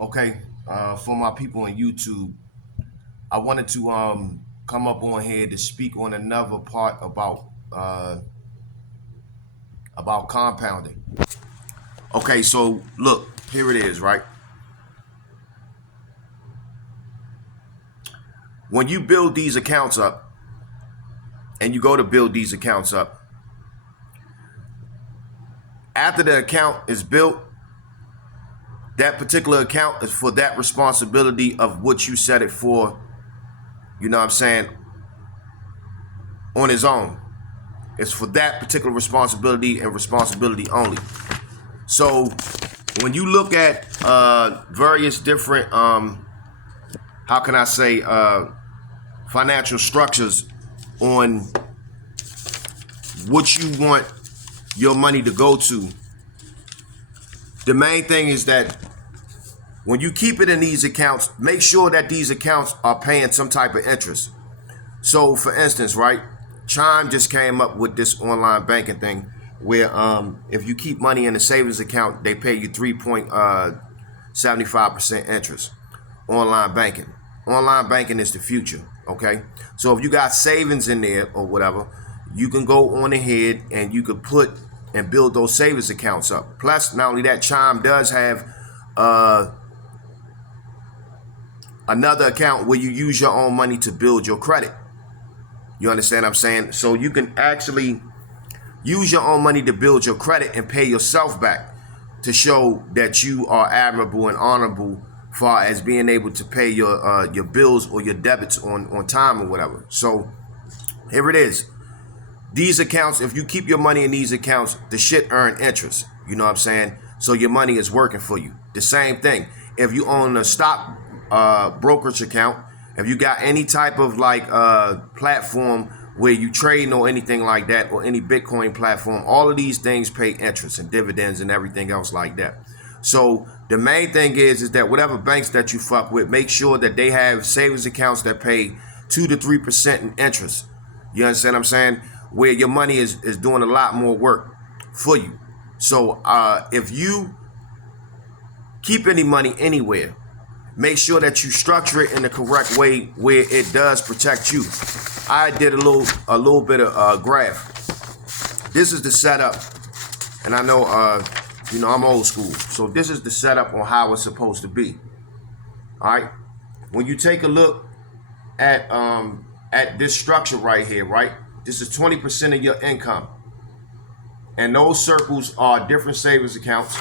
Okay, for my people on YouTube, I wanted to come up on here to speak on another part about compounding. Okay, so look, here it is, right? When you build these accounts up and you go to build these accounts up, after the account is built, that particular account is for that responsibility of what you set it for, you know what I'm saying, on its own. It's for that particular responsibility and responsibility only. So when you look at various different, how can I say, financial structures on what you want your money to go to, the main thing is that when you keep it in these accounts, make sure that these accounts are paying some type of interest. So for instance, right, Chime just came up with this online banking thing where if you keep money in a savings account, they pay you 3.75% interest. Online banking. Online banking is the future, okay? So if you got savings in there or whatever, you can go on ahead and you could put and build those savings accounts up. Plus, not only that, Chime does have another account where you use your own money to build your credit. You understand what I'm saying? So you can actually use your own money to build your credit and pay yourself back to show that you are admirable and honorable far as being able to pay your bills or your debits on time or whatever. So here it is. These accounts, if you keep your money in these accounts, the shit earn interest. You know what I'm saying? So your money is working for you. The same thing. If you own a stock brokerage account, if you got any type of like platform where you trade or anything like that, or any Bitcoin platform, all of these things pay interest and dividends and everything else like that. So the main thing is that whatever banks that you fuck with, make sure that they have savings accounts that pay 2 to 3% in interest. You understand what I'm saying? Where your money is doing a lot more work for you. So if you keep any money anywhere, make sure that you structure it in the correct way where it does protect you. I did a little bit of graph. This is the setup, and I know I'm old school, so this is the setup on how it's supposed to be. All right, when you take a look at this structure right here, right? This is 20% of your income, and those circles are different savings accounts.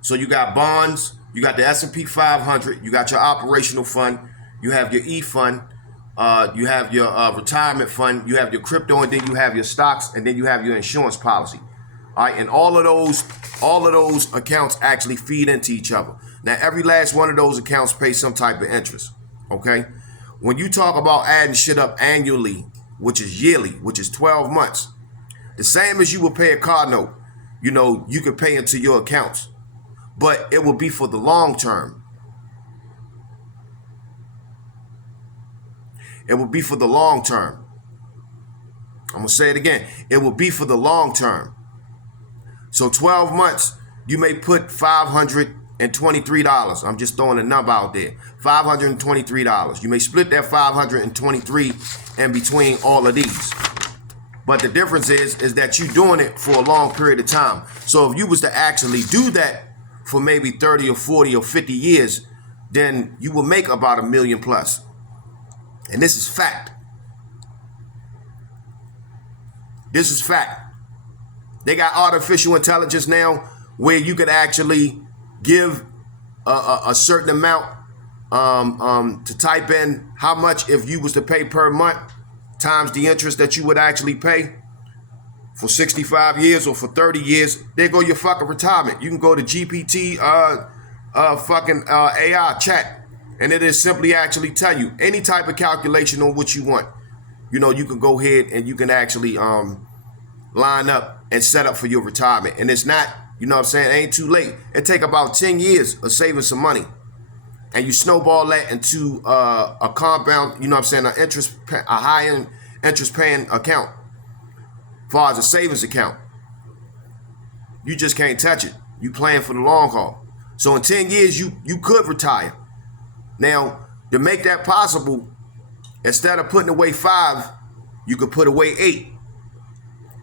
So you got bonds. You got the S&P 500, you got your operational fund, you have your E fund, you have your retirement fund, you have your crypto, and then you have your stocks, and then you have your insurance policy. All right, and all of those accounts actually feed into each other. Now, every last one of those accounts pays some type of interest, okay? When you talk about adding shit up annually, which is yearly, which is 12 months, the same as you would pay a car note, you could pay into your accounts. But it will be for the long term. It will be for the long term. I'm going to say it again. It will be for the long term. So 12 months, you may put $523. I'm just throwing a number out there. $523. You may split that 523 in between all of these. But the difference is that you're doing it for a long period of time. So if you was to actually do that for maybe 30 or 40 or 50 years, then you will make about $1 million plus. And this is fact. This is fact. They got artificial intelligence now where you could actually give a certain amount to type in how much if you was to pay per month times the interest that you would actually pay. For 65 years or for 30 years, there go your fucking retirement. You can go to GPT AI chat, and it is simply actually tell you any type of calculation on what you want. You can go ahead and you can actually line up and set up for your retirement. And it's not, it ain't too late. It take about 10 years of saving some money. And you snowball that into a compound, a high-end interest paying account. As far as a savings account, you just can't touch it. You playing for the long haul. So in 10 years, you could retire. Now, to make that possible, instead of putting away 5, you could put away 8.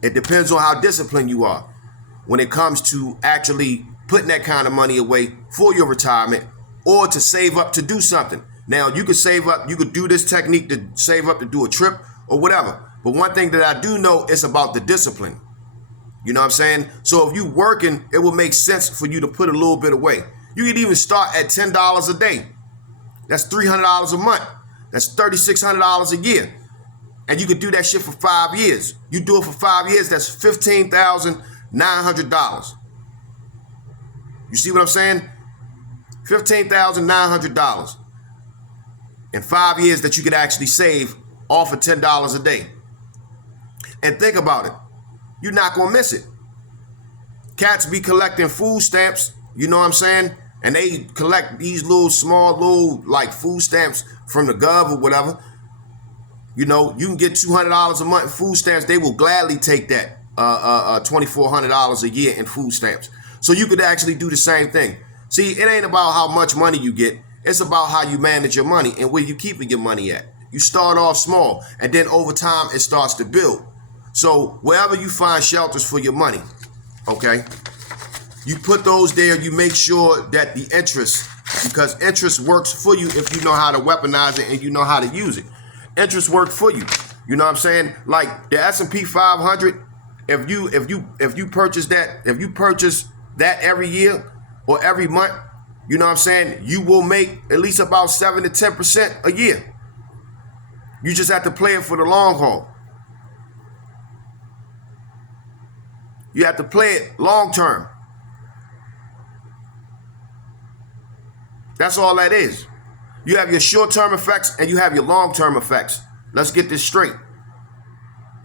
It depends on how disciplined you are when it comes to actually putting that kind of money away for your retirement or to save up to do something. Now, you could save up, you could do this technique to save up to do a trip or whatever. But one thing that I do know is about the discipline. You know what I'm saying? So if you working, it will make sense for you to put a little bit away. You could even start at $10 a day. That's $300 a month. That's $3,600 a year. And you could do that shit for 5 years. You do it for 5 years, that's $15,900. You see what I'm saying? $15,900 in 5 years that you could actually save off of $10 a day. And think about it. You're not going to miss it. Cats be collecting food stamps, you know what I'm saying? And they collect these little small like food stamps from the gov or whatever. You know, you can get $200 a month in food stamps. They will gladly take that $2,400 a year in food stamps. So you could actually do the same thing. See, it ain't about how much money you get. It's about how you manage your money and where you keeping your money at. You start off small, and then over time, it starts to build. So wherever you find shelters for your money, okay, you put those there. You make sure that the interest, because interest works for you if you know how to weaponize it and you know how to use it. Interest works for you. You know what I'm saying? Like the S&P 500, if you purchase that, if you purchase that every year or every month, you know what I'm saying, you will make at least about 7 to 10% a year. You just have to play it for the long haul. You have to play it long term. That's all that is. You have your short-term effects and you have your long-term effects. Let's get this straight.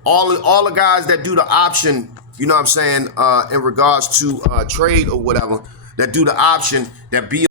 All the guys that do the option, you know what I'm saying, in regards to trade or whatever, that do the option, that be